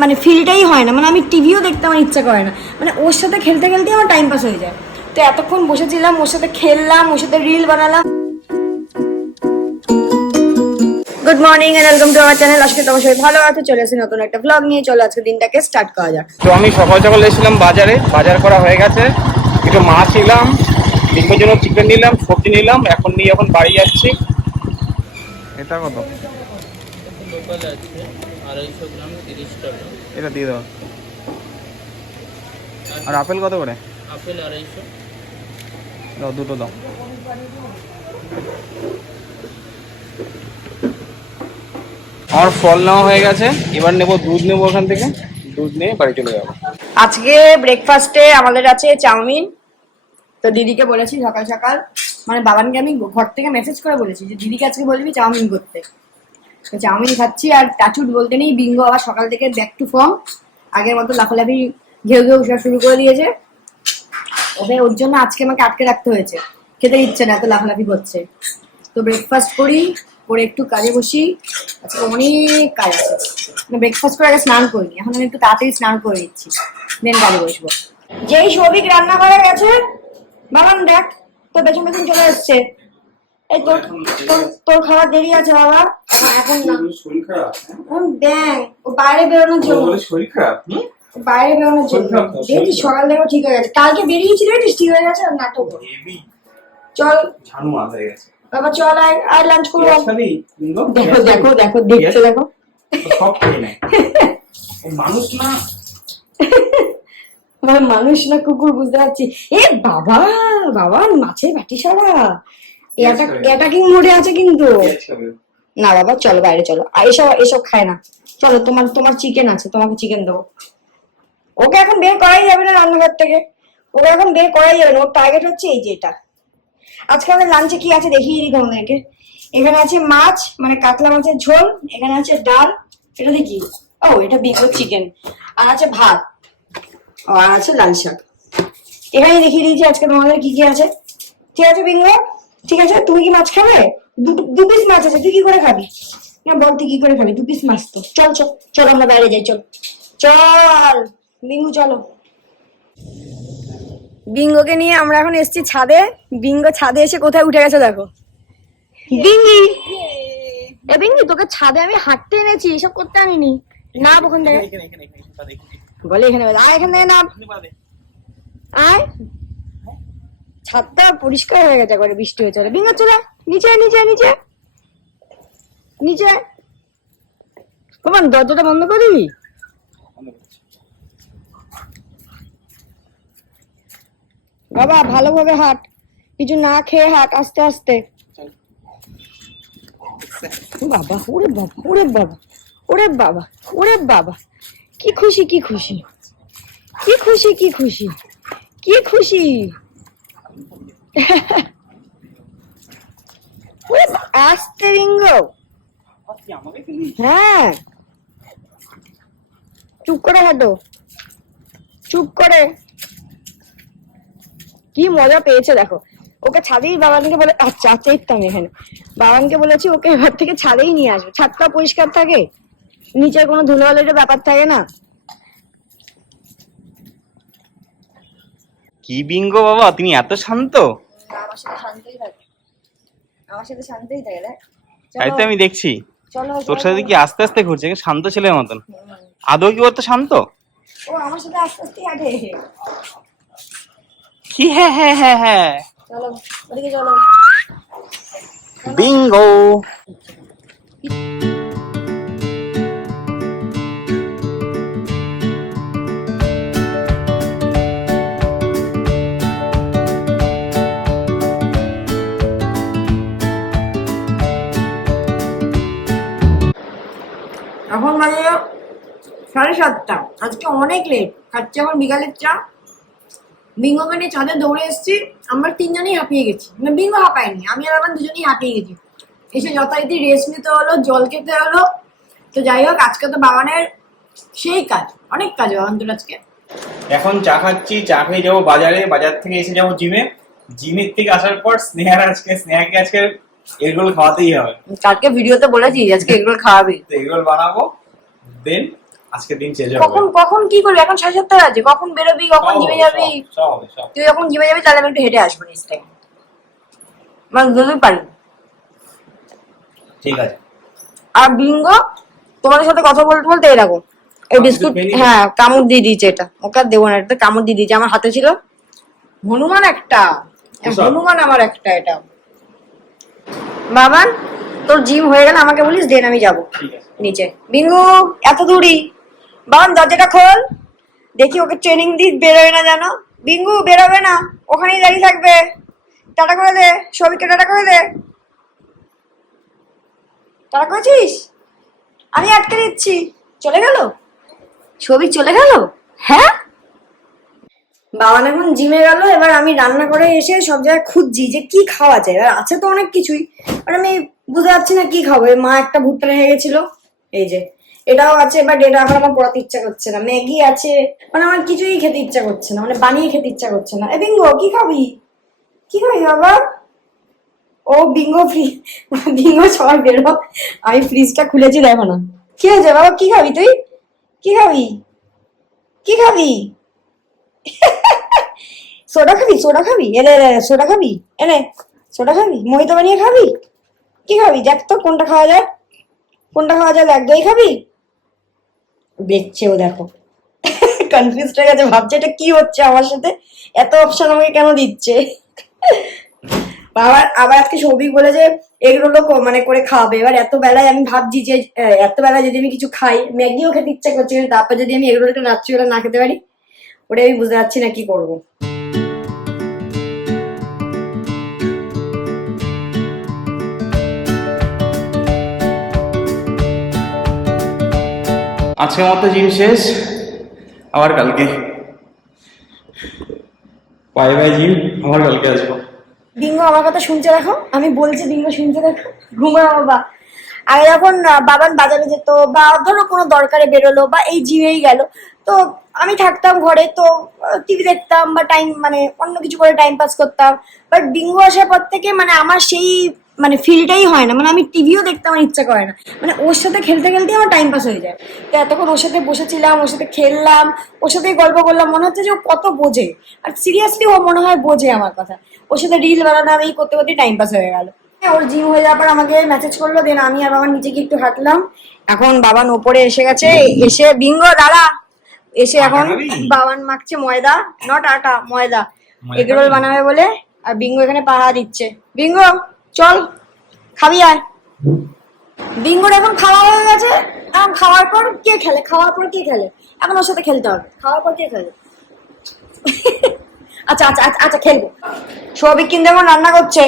মানে ফিলটাই হয় না, মানে আমি টিভিও দেখতে আমার ইচ্ছা করে না, মানে ওর সাথে খেলতে খেলতে আমার টাইম পাস হয়ে যায়। তো এতক্ষণ বসেছিলাম, ওর সাথে খেললাম, ওর সাথে রিল বানালাম। Good morning and welcome to our channel. আজকে তোমার সবাই ভালো আছে, চলে আসি নতুন একটা ব্লগ নিয়ে। চলো আজকে দিনটাকে স্টার্ট করা যাক। তো আমি সকাল সকাল এসেছিলাম বাজারে, বাজার করা হয়ে গেছে, একটু মাছ নিলাম, ডিমের জন্য চিকেন নিলাম, সবজি নিলাম, এখন নিয়ে এখন বাড়ি যাচ্ছি। এটা কত? লোকাল আছে 250 গ্রাম 30 টাকা। এটা দিয়ে দাও। আর আপেল কত করে? আপেল 250। দাও, দুটো দাও। আমার ফল নেওয়া হয়ে গেছে, এবার নেবো দুধ, নেবো ওখান থেকে দুধ নিয়ে বাড়ি চলে যাবো। আজকে ব্রেকফাস্টে আমাদের আছে চাউমিন। তো দিদিকে বলেছি সকাল সকাল, মানে বাবানকে আমি ঘর থেকে মেসেজ করে বলেছি যে দিদিকে আজকে বলবি চাউমিন করতে। তো চাউমিন খাচ্ছি, আর টাচুট বলতে নেই, বিঙ্গো আবার সকাল থেকে ব্যাক টু ফর্ম, আগের মতো লাফালাফি ঘেউ ঘেউ উঠা শুরু করে দিয়েছে। ওর জন্য আজকে আমাকে আটকে রাখতে হয়েছে, খেতে ইচ্ছে না, এত লাফালাফি করছে। তো ব্রেকফাস্ট করি, করে একটু কাজে বসি। আজকে অনেক কাজ আছে, ব্রেকফাস্ট করে আগে স্নান করিনি, এখন আমি একটু তাড়াতাড়ি স্নান করে নিচ্ছি, দেন কাজে বসবো। যেই সৌভিক রান্না করে গেছে, বাবান দেখ তোর পেছন পেছন চলে এসছে। এই তোর তোর খাওয়ার দেরি আছে বাবা, এখন না। শরীর খারাপ? দেখ ও বাইরে বেরোনোর জন্য, শরীর খারাপ? বাইরে বেরোনোর জন্য দেখি সকাল থেকে ঠিক হয়ে গেছে, কালকে বেরিয়েছিল ঠিক হয়ে গেছে। আর নাটক চল, ঝানু মাথা হয়ে গেছে বাবা চল, আয় লাঞ্চ করবো। দেখো দেখো দেখো দেখছো, দেখো সব খেয়ে নেয়। মানুষ না, মানুষ না কুকুর, বুঝতে পারছি। এ বাবা বাবা, মাছের বাটি সারা অ্যাটাকিং মোডে আছে কিন্তু। না বাবা চলো বাইরে চলো, এসব এসব খায় না। চলো, তোমার চিকেন আছে, তোমাকে চিকেন দেবো। ওকে এখন বের করাই যাবে না রান্নাঘর থেকে, ওকে এখন বের করাই যাবে না। ওর টার্গেট হচ্ছে এই যে এটা। আজকে আমাদের লাঞ্চে কি আছে দেখিয়ে দিই তোমাদেরকে। এখানে আছে মাছ, মানে কাতলা মাছের ঝোল, এখানে আছে ডাল, এটা দেখি, ও এটা বিঙ্গো চিকেন, আর আছে ভাত, আর আছে লাল শাক। এখানে দেখিয়ে দিয়েছি আজকে তোমাদের কি কি আছে। ঠিক আছে বিঙ্গো, ঠিক আছে। তুমি কি মাছ খাবে? দু পিস মাছ আছে, তুই কি করে খাবি? না বল তুই কি করে খাবি? 2 পিস মাছ তো। চল চল চল, আমরা বাইরে যাই, চল চল বিঙ্গু চলো। বিঙ্গোকে নিয়ে আমরা এখন এসেছি ছাদে। বিঙ্গো ছাদে এসে কোথায় উঠে গেছে দেখো। বিঙ্গি, এ বিঙ্গি তোকে ছাদে আমি হাঁটতে এনেছি, এসব করতে আনিনি। না ওখান থেকে বলে, এখানে আয়, এখান থেকে নাম আয়। ছাদটা পরিষ্কার হয়ে গেছে, একবারে বৃষ্টি হয়ে চলে। বিঙ্গো চলে নিচে নিচে নিচে নিচে। তোমার দরজাটা বন্ধ করে দিবি? বাবা ভালোভাবে হাঁট, কিছু না খেয়ে হাঁট, আস্তে আস্তে। বাবা ওরে বাবা ওরে বাবা ওরে বাবা ওরে বাবা, কি খুশি কি খুশি কি খুশি কি খুশি কি খুশি। আস্তে বিঙ্গো, হ্যাঁ চুপ করে হাঁটো, চুপ করে। কি মজা পেয়েছে দেখো। ওকে ছাদেই বাবানকে বলে, আচ্ছা আচ্ছা আমি এখানে বাবানকে বলেছি ওকে এবার থেকে ছাদেই নিয়ে আসবে, ছাদটা পরিষ্কার থাকে, নিচে কোনো ধুলোবালির ব্যাপার থাকে না। কি বিঙ্গো বাবা, তুমি এত শান্ত? আমার সাথে শান্তই থাকে, আমার সাথে শান্তই থাকে। দেখ তাই তো আমি দেখছি, চলো তোর সাথে কি আস্তে আস্তে ঘুরছে, শান্ত ছেলের মতন। আদৌ কি ওর তো শান্ত? ও আমার সাথে আস্তে আস্তে হাঁটে। কি হ্যাঁ হ্যাঁ হ্যাঁ হ্যাঁ, চলো ওদিকে চলো। বিঙ্গো। এখন বাজে 7:30, আজকে অনেক লেট। খাচ্ছি এখন বিকালের চা। বিঙ্গোকে নিয়ে ছাদে দৌড়ে এসেছি, আমরা তিনজনেই হাঁপিয়ে গেছি, মানে বিঙ্গো হাঁপায়নি, আমি আর আমার দুজনেই হাঁপিয়ে গেছি। এসে যথারীতি রেস্ট নিতে হলো, জল খেতে হলো। তো যাই হোক, আজকে তো বাগানের সেই কাজ, অনেক কাজ বাগান্তর আজকে। এখন চা খাচ্ছি, চা খেয়ে যাবো বাজারে, বাজার থেকে এসে যাবো জিমে, জিমের থেকে আসার পর স্নেহাকে আজকে এগরোল খাওয়াতেই হবে। কালকে ভিডিওতে বলেছি আজকে এগরোল খাওয়াবি, তো এগরোল বানাবো, দেন আজকে দিন চেঞ্জ হবে। কখন কখন কি করবি? এখন 7:30 বাজে, কখন বেরোবি, কখন জিমে যাবি? তুই যখন জিমে যাবি তাহলে আমি একটু হেঁটে আসবো নেক্সট টাইম, মানে যদি পারি। ঠিক আছে। আর বিঙ্গো তোমাদের সাথে কথা বলতে বলতে এরকম এই বিস্কুট, হ্যাঁ কামড় দিয়ে দিয়েছে, এটা ওকে আর দেবো না, এটা কামড় দিয়ে দিয়েছে। আমার হাতে ছিল হনুমান একটা, হনুমান আমার একটা। এটা বাবান, তোর জিম হয়ে গেলে আমাকে বলিস, দেন আমি যাবো নিচে। বিঙ্গু এত দূরই, বাবান দরজাটা খোল, দেখি ওকে ট্রেনিং দিই, বেরোবে না জানো। বিঙ্গু বেরোবে না, ওখানেই দাঁড়িয়ে থাকবে। টাটা করে দে সবিকে, টাটা করে দে। টাটা করেছিস? আমি আটকে দিচ্ছি। চলে গেল ছবি, চলে গেল। হ্যাঁ, বাবান এখন জিমে গেল। এবার আমি রান্না করে এসে সব জায়গায় খুঁজছি যে কি খাওয়া যায়। এবার আছে তো অনেক কিছুই, আর আমি বুঝতে পারছি না কি খাবো। মা একটা ভুট্টা রেখে গেছিল, এই যে এটাও আছে, বাট এটা এখন আমার পড়াতে ইচ্ছা করছে না। ম্যাগি আছে, মানে আমার কিছুই খেতে ইচ্ছা করছে না, মানে বানিয়ে খেতে ইচ্ছা করছে না। এ বিঙ্গো কি খাবি? কি খাবি বাবা? ও বিঙ্গো বিঙ্গো সবাই বেরো, আমি ফ্রিজটা খুলেছি, দেখো না। কি হয়েছে বাবা? কি খাবি তুই? কি খাবি? কি খাবি? সোডা খাবি? সোডা খাবি? এলে সোডা খাবি? এনে সোডা খাবি? মহিতো বানিয়ে খাবি? কি খাবি দেখ তো, কোনটা খাওয়া যায়, কোনটা খাওয়া যায় দেখ। দই খাবি? দেখছে ও, দেখো কনফিউজ হয়ে গেছে, ভাবছে এটা কি হচ্ছে আমার সাথে, এত অপশন আমাকে কেন দিচ্ছে। আবার আবার আজকে সৌভিক বলে যে এগুলো মানে করে খাওয়াবে। এবার এত বেলায় আমি ভাবছি যে এত বেলায় যদি আমি কিছু খাই, ম্যাগিও খেতে ইচ্ছা করছে, কিন্তু তারপর যদি আমি এগুলোটা রাত্রিবেলা না খেতে পারি, ওটা আমি বুঝতে পারছি না কি করবো। আজকের মতো জিম শেষ, আবার কালকে। বাই বাই জিম, আবার কালকে আসবো। বিঙ্গো আমার কথা শুনছে দেখো, আমি বলছি বিঙ্গো শুনছে দেখো। ঘুমা বাবা, আগে যখন বাবান বাজারে যেত বা ধরো কোনো দরকারে বেরোলো বা এই জিমেই গেল, তো আমি থাকতাম ঘরে, তো টিভি দেখতাম বা টাইম মানে অন্য কিছু করে টাইম পাস করতাম। বাট বিঙ্গো আসার পর থেকে মানে আমার সেই মানে ফিলটাই হয় না, মানে আমি টিভিও দেখতে আমার ইচ্ছা করে না, মানে ওর সাথে খেলতে খেলতেই আমার টাইম পাস হয়ে যায়। তো এতক্ষণ ওর সাথে বসেছিলাম, ওর সাথে খেললাম, ওর সাথেই গল্প করলাম, মনে হচ্ছে যে ও কত বোঝে। আর সিরিয়াসলি ও মনে হয় বোঝে আমার কথা। ওর সাথে রিল বানানো আমি করতে করতে টাইম পাস হয়ে গেল। ওর জিম হয়ে যাওয়ার পর আমাকে মেসেজ করলো, দেন আমি আর বাবার নিচে গিয়ে একটু হাঁটলাম। এখন বাবান ওপরে এসে গেছে, এসে বিঙ্গো দাঁড়া, এসে এখন বাবান মাখছে ময়দা, নট আটা, ময়দা, এগরোল বানাবে বলে। আর বিঙ্গো এখানে পাহারা দিচ্ছে। বিঙ্গো চল খাবি আয়। বিঙ্গোর এখন খাওয়া হয়ে গেছে, এখন খাওয়ার পর কে খেলে, খাওয়ার পর কে খেলে, এখন ওর সাথে খেলতে হবে। খাওয়ার পর কে খেলে? আচ্ছা আচ্ছা আচ্ছা আচ্ছা খেলবো। সৌভিক কিন্তু এখন রান্না করছে,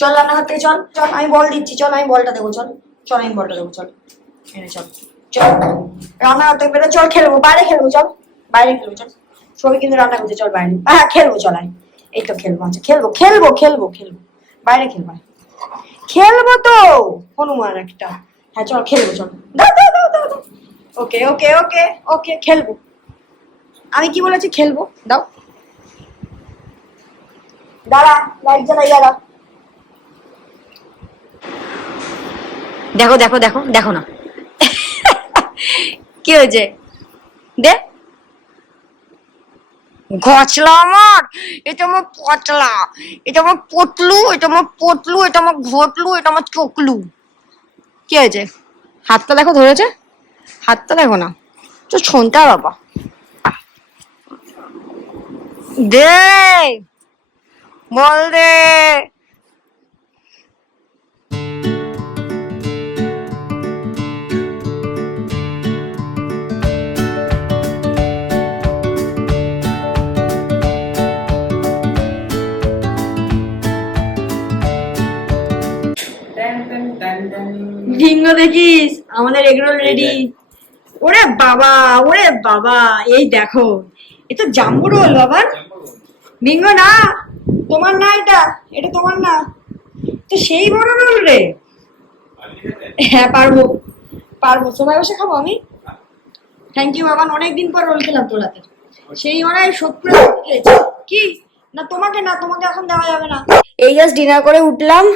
চল রান্না করতে চল। চল আমি বল দিচ্ছি, চল আমি বলটা দেবো, চল চল আমি বলটা দেবো, চল এনে চল চল রান্না করতে বেরো, চল খেলবো, বাইরে খেলবো, চল বাইরে খেলবো, চল। সৌভিক কিন্তু রান্না করছে, চল বাইরে। হ্যাঁ খেলবো, চল আয়। এই তো খেলবো, আচ্ছা খেলবো খেলবো খেলবো খেলবো, বাইরে খেলবো, খেলবো তো হনুমান একটা। হ্যাঁ চল খেলবো, চল দাও দাও দাও দাও দাও। ওকে ওকে ওকে ওকে খেলবো, আমি কি বলেছি খেলবো, দাও। দাঁড়া লাইট জ্বালাই, দাঁড়া। দেখো দেখো দেখো দেখো না কি হয়েছে, দে ঘচলা আমার, এটা আমার পচলা, এটা আমার পটলু, এটা আমার পটলু, এটা আমার ঘটলু, এটা আমার চকলু। কি হয়েছে? হাতটা দেখো ধরেছে, হাতটা দেখো না তো, ছনটা বাবা দে, বল দে। ভিঙ্গো দেখিস, আমাদের এগরোল রেডি। ওরে বাবা, ওরে বাবা, এই দেখো, এটা জাম্বো রোল বাবা। ভিঙ্গো না, তোমার না, এটা এটা তোমার না, তো সেই বড় রোল রে। হ্যাঁ পারবো পারবো, সবাই বসে খাবো আমি। থ্যাংক ইউ বাবা, অনেকদিন পর রোল খেলাম তোর হাতে, সেই মনে হয় সত্যি খেয়েছি। কি না তোমাকে, না তোমাকে এখন দেওয়া যাবে না। এই জাস্ট ডিনার করে উঠলাম,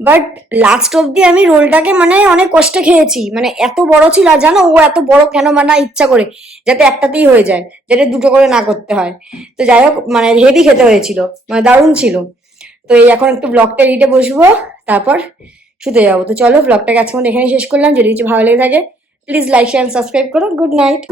বাট লাস্ট অব্দি আমি রোলটাকে মানে অনেক কষ্টে খেয়েছি, মানে এত বড় ছিল। আর জানো ও এত বড় কেন বানায় ইচ্ছা করে, যাতে একটাতেই হয়ে যায়, যাতে দুটো করে না করতে হয়। তো যাই হোক, মানে হেভি খেতে হয়েছিল, মানে দারুণ ছিল। তো এই এখন একটু ব্লগটা এডিটে বসবো, তারপর শুতে যাবো। তো চলো ব্লগটাকে আজকে এখানে শেষ করলাম। যদি কিছু ভালো লেগে থাকে প্লিজ লাইক শেয়ার সাবস্ক্রাইব করো। Good night.